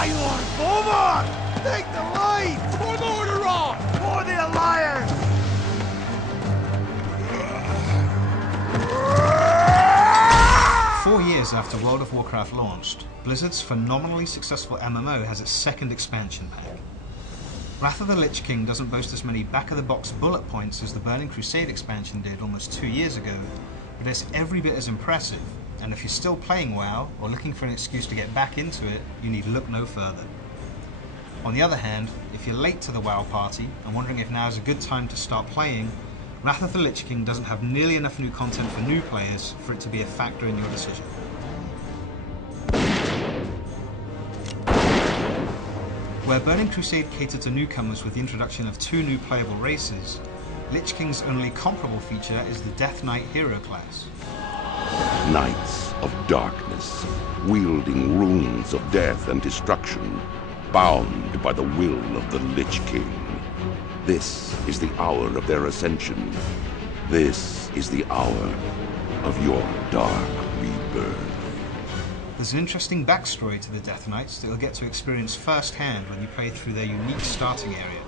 My lord, forward! Take the lead! For the order on! For the Alliance! 4 years after World of Warcraft launched, Blizzard's phenomenally successful MMO has its second expansion pack. Wrath of the Lich King doesn't boast as many back-of-the-box bullet points as the Burning Crusade expansion did almost 2 years ago, but it's every bit as impressive, and if you're still playing WoW, or looking for an excuse to get back into it, you need look no further. On the other hand, if you're late to the WoW party, and wondering if now is a good time to start playing, Wrath of the Lich King doesn't have nearly enough new content for new players for it to be a factor in your decision. Where Burning Crusade catered to newcomers with the introduction of 2 new playable races, Lich King's only comparable feature is the Death Knight hero class. Knights of darkness, wielding runes of death and destruction, bound by the will of the Lich King. This is the hour of their ascension. This is the hour of your dark rebirth. There's an interesting backstory to the Death Knights that you'll get to experience firsthand when you play through their unique starting area.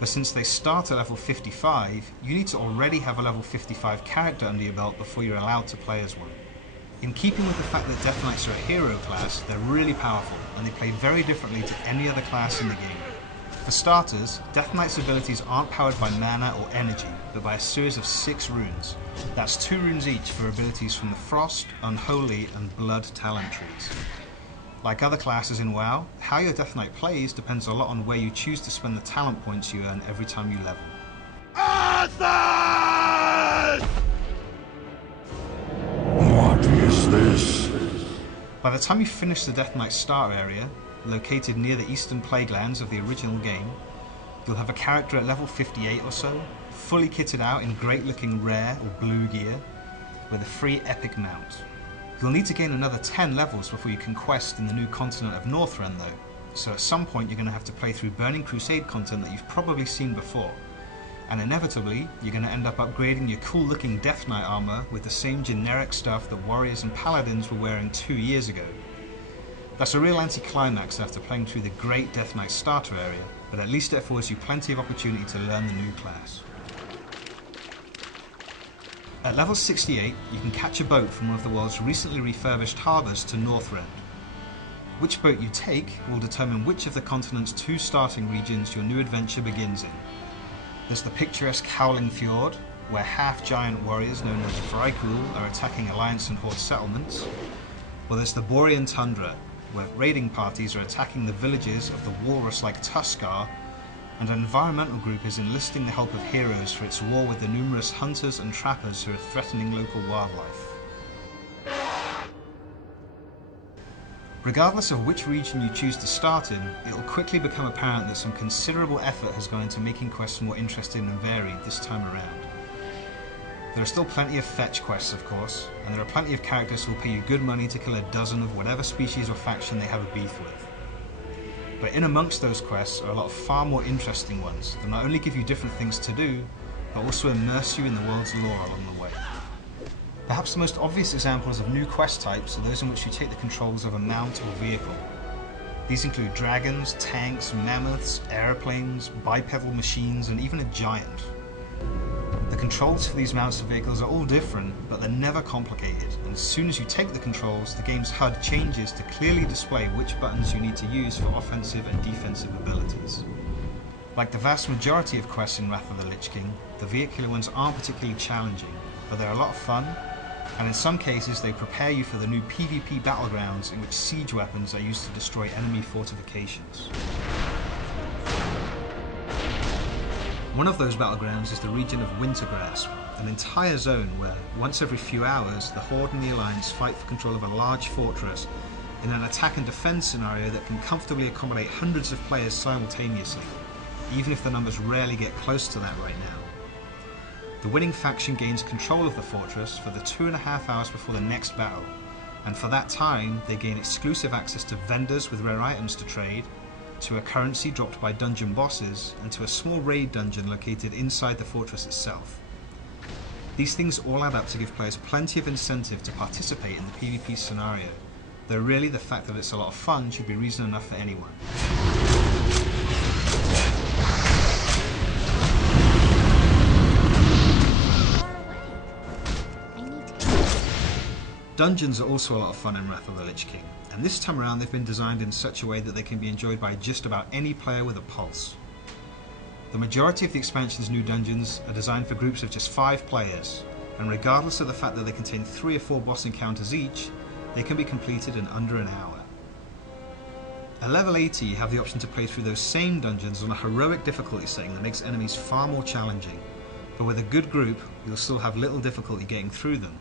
But since they start at level 55, you need to already have a level 55 character under your belt before you're allowed to play as one. In keeping with the fact that Death Knights are a hero class, they're really powerful, and they play very differently to any other class in the game. For starters, Death Knight's abilities aren't powered by mana or energy, but by a series of 6 runes. That's 2 runes each for abilities from the Frost, Unholy, and Blood talent trees. Like other classes in WoW, how your Death Knight plays depends a lot on where you choose to spend the talent points you earn every time you level. What is this? By the time you finish the Death Knight start area, located near the eastern Plaguelands of the original game, you'll have a character at level 58 or so, fully kitted out in great looking rare or blue gear, with a free epic mount. You'll need to gain another 10 levels before you can quest in the new continent of Northrend though, so at some point you're going to have to play through Burning Crusade content that you've probably seen before, and inevitably you're going to end up upgrading your cool looking Death Knight armor with the same generic stuff that warriors and paladins were wearing 2 years ago. That's a real anticlimax after playing through the great Death Knight starter area, but at least it affords you plenty of opportunity to learn the new class. At level 68, you can catch a boat from one of the world's recently refurbished harbours to Northrend. Which boat you take will determine which of the continent's 2 starting regions your new adventure begins in. There's the picturesque Howling Fjord, where half-giant warriors known as Vrykul are attacking Alliance and Horde settlements, or there's the Borean Tundra, where raiding parties are attacking the villages of the walrus-like Tuskar, and an environmental group is enlisting the help of heroes for its war with the numerous hunters and trappers who are threatening local wildlife. Regardless of which region you choose to start in, it will quickly become apparent that some considerable effort has gone into making quests more interesting and varied this time around. There are still plenty of fetch quests, of course, and there are plenty of characters who will pay you good money to kill a dozen of whatever species or faction they have a beef with. But in amongst those quests are a lot of far more interesting ones that not only give you different things to do, but also immerse you in the world's lore along the way. Perhaps the most obvious examples of new quest types are those in which you take the controls of a mount or vehicle. These include dragons, tanks, mammoths, airplanes, bipedal machines, and even a giant. The controls for these mounts and vehicles are all different, but they're never complicated, and as soon as you take the controls, the game's HUD changes to clearly display which buttons you need to use for offensive and defensive abilities. Like the vast majority of quests in Wrath of the Lich King, the vehicular ones aren't particularly challenging, but they're a lot of fun, and in some cases they prepare you for the new PvP battlegrounds in which siege weapons are used to destroy enemy fortifications. One of those battlegrounds is the region of Wintergrasp, an entire zone where, once every few hours, the Horde and the Alliance fight for control of a large fortress in an attack and defense scenario that can comfortably accommodate hundreds of players simultaneously, even if the numbers rarely get close to that right now. The winning faction gains control of the fortress for the 2.5 hours before the next battle, and for that time they gain exclusive access to vendors with rare items to trade, to a currency dropped by dungeon bosses, and to a small raid dungeon located inside the fortress itself. These things all add up to give players plenty of incentive to participate in the PvP scenario, though really the fact that it's a lot of fun should be reason enough for anyone. Dungeons are also a lot of fun in Wrath of the Lich King, and this time around they've been designed in such a way that they can be enjoyed by just about any player with a pulse. The majority of the expansion's new dungeons are designed for groups of just 5 players, and regardless of the fact that they contain 3 or 4 boss encounters each, they can be completed in under an hour. At level 80 you have the option to play through those same dungeons on a heroic difficulty setting that makes enemies far more challenging, but with a good group you'll still have little difficulty getting through them.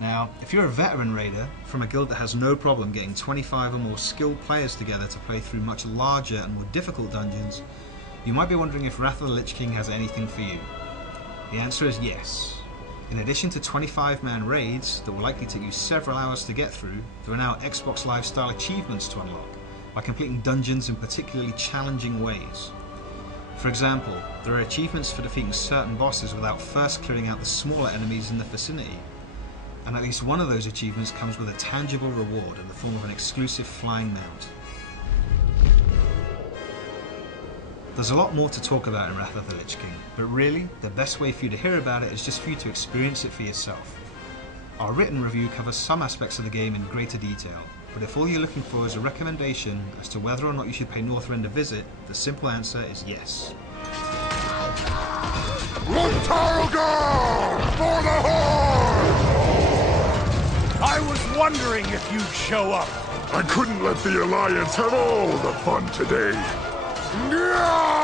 Now, if you're a veteran raider from a guild that has no problem getting 25 or more skilled players together to play through much larger and more difficult dungeons, you might be wondering if Wrath of the Lich King has anything for you. The answer is yes. In addition to 25-man raids that will likely take you several hours to get through, there are now Xbox Live style achievements to unlock by completing dungeons in particularly challenging ways. For example, there are achievements for defeating certain bosses without first clearing out the smaller enemies in the vicinity. And at least one of those achievements comes with a tangible reward in the form of an exclusive flying mount. There's a lot more to talk about in Wrath of the Lich King, but really, the best way for you to hear about it is just for you to experience it for yourself. Our written review covers some aspects of the game in greater detail, but if all you're looking for is a recommendation as to whether or not you should pay Northrend a visit, the simple answer is yes. Luntargar! For the Horde! I was wondering if you'd show up. I couldn't let the Alliance have all the fun today. Yeah!